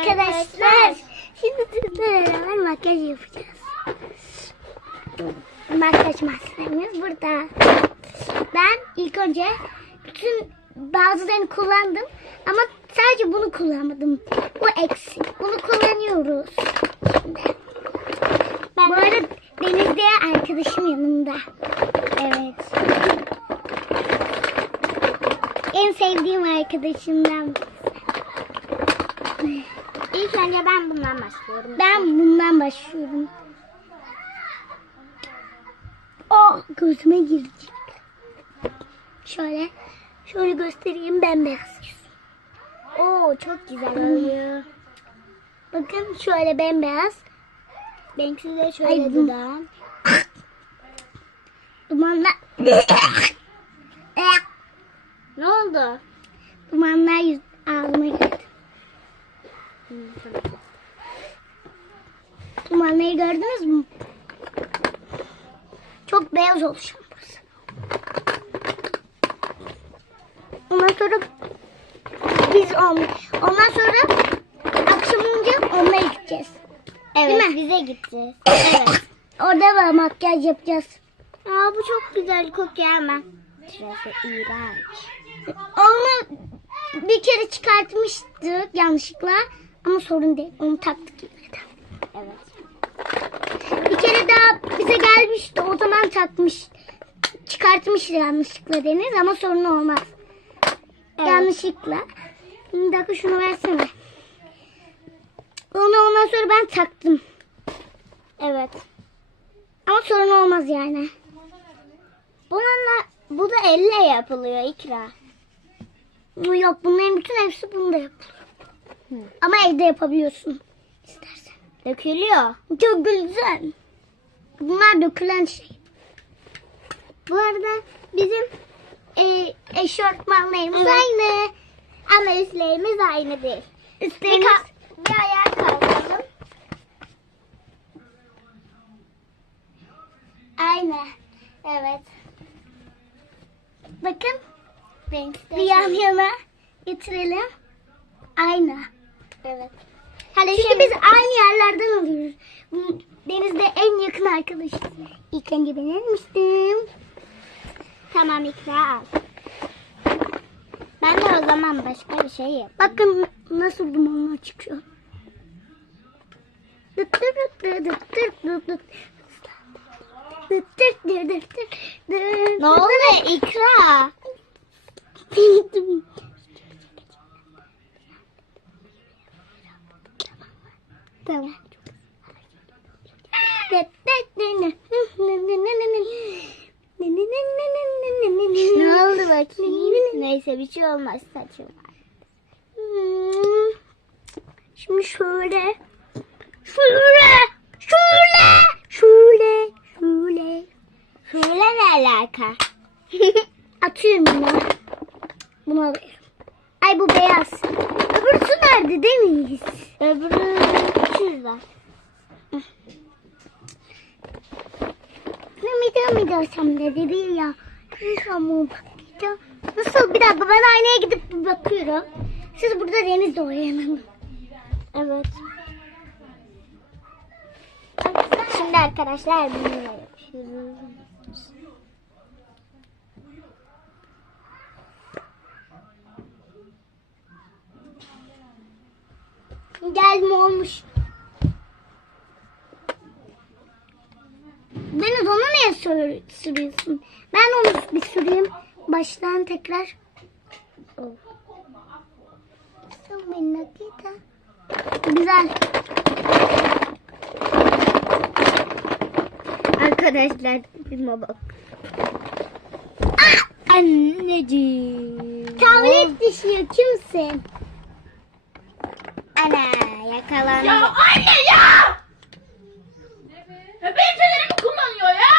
arkadaşlar. Şimdi sizlerle beraber makyaj yapacağız. Makyaj malzememiz burada. Ben ilk önce bütün bazılarını kullandım ama sadece bunu kullanmadım. Bu eksik. Bunu kullanıyoruz. Şimdi. Bu arada Deniz'de arkadaşım yanımda. Evet. En sevdiğim arkadaşımdan. İlk önce ben bundan başlıyorum. Ben bundan başlıyorum. Oh gözüme girecek. Şöyle şöyle göstereyim bembeyaz. Oo çok güzel oluyor. Bakın şöyle bembeyaz. Benimkisi de Ay, şöyle bu- dudağım. Dumanlar. Ne oldu? Dumanlar yüz ağzıma geldi. Hı, tamam. Dumanları gördünüz mü? Çok beyaz olmuş burası. Ondan sonra biz on, ondan sonra akşam olunca onlara gideceğiz. Evet Değil mi? bize gideceğiz. Evet. Orada da makyaj yapacağız. Aa bu çok güzel kokuyor ama. Şurası iğrenç. Onu bir kere çıkartmıştık yanlışlıkla ama sorun değil. Onu taktık yine. Evet. Bir kere daha bize gelmişti. O zaman takmış. Çıkartmış yanlışlıkla Deniz ama sorun olmaz. Evet. Yanlışlıkla. Bir dakika şunu versene. Onu ondan sonra ben taktım. Evet. Ama sorun olmaz yani. Bununla bu da elle yapılıyor ikra. Yok bunların bütün hepsi bunda yapılıyor. Hı. Ama evde yapabiliyorsun. istersen. Dökülüyor. Çok güzel. Bunlar dökülen şey. Bu arada bizim E, eşortmanlarımız Evet. aynı. ama üstlerimiz aynı değil. Bir, Üstlerimiz ka- bir ayağa kalkalım. aynı. Evet. Bakın de bir yan yana getirelim. Aynı. Evet. Hadi Çünkü biz aynı yerlerden alıyoruz. Denizde en yakın arkadaşız. İlk önce ben almıştım. Tamam ikra al. Ben de o zaman başka bir şey yap. Bakın nasıl dumanlar çıkıyor. Dıt dıt dıt dıt dıt dıt dıt. Ne oluyor ikra? Tamam. Ne oldu bakayım? Neyse bir şey olmaz saçım var. Şimdi şöyle. Şöyle. Şöyle. Şöyle. Şöyle. Şöyle ne alaka? Atıyorum bunu. Bunu alıyorum. Ay bu beyaz. Öbürsü nerede değil miyiz? Öbürü şurada. Ne mi mi desem de dedi ya. Tamam. Nasıl bir dakika ben aynaya gidip bakıyorum. Siz burada denizde oynayın. Evet. Şimdi arkadaşlar bunu yapıyoruz. Gelme olmuş. Deniz onu niye sür- sürüyorsun? Ben onu bir süreyim. Baştan tekrar. Güzel. Arkadaşlar filme bak. Anneciğim. Tablet düşüyor. Kimsin? Ana yakalandı. Ya anne ya! Pençelerimi kullanıyor ya!